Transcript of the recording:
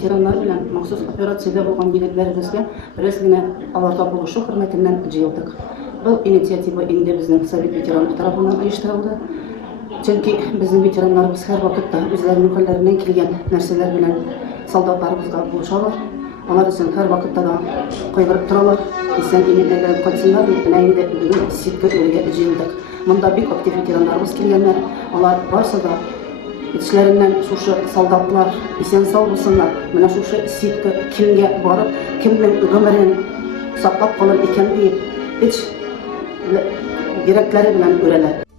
ветеранлар белән махсус операциядә булган егетләребезгә беразгына аларга булышу хөрмәтеннән җыелдык. Бұл инициатива инде безнең Совет ветеранлар тарафыннан оештырылды. Чөнки безнең ветераннарыбыз һәр вакытта үзләренең хәлләреннән килгән нәрсәләр белән солдатларыбызга булышалар. Алар өчен һәр вакытта да кайгырып торалар. Исән имин әйләнеп кайтсыннар дип, менә инде бүген ситка үргә җыелдык. Монда бик актив ветераннарыбыз килгәннәр. Алар барсы да итешләреннән шушы солдатлар исән сау булсыннар. Менә шушы ситка кимгә барып, кемнең гомерен саклап калыр икән дип, йөрәкләре белән үрәләр.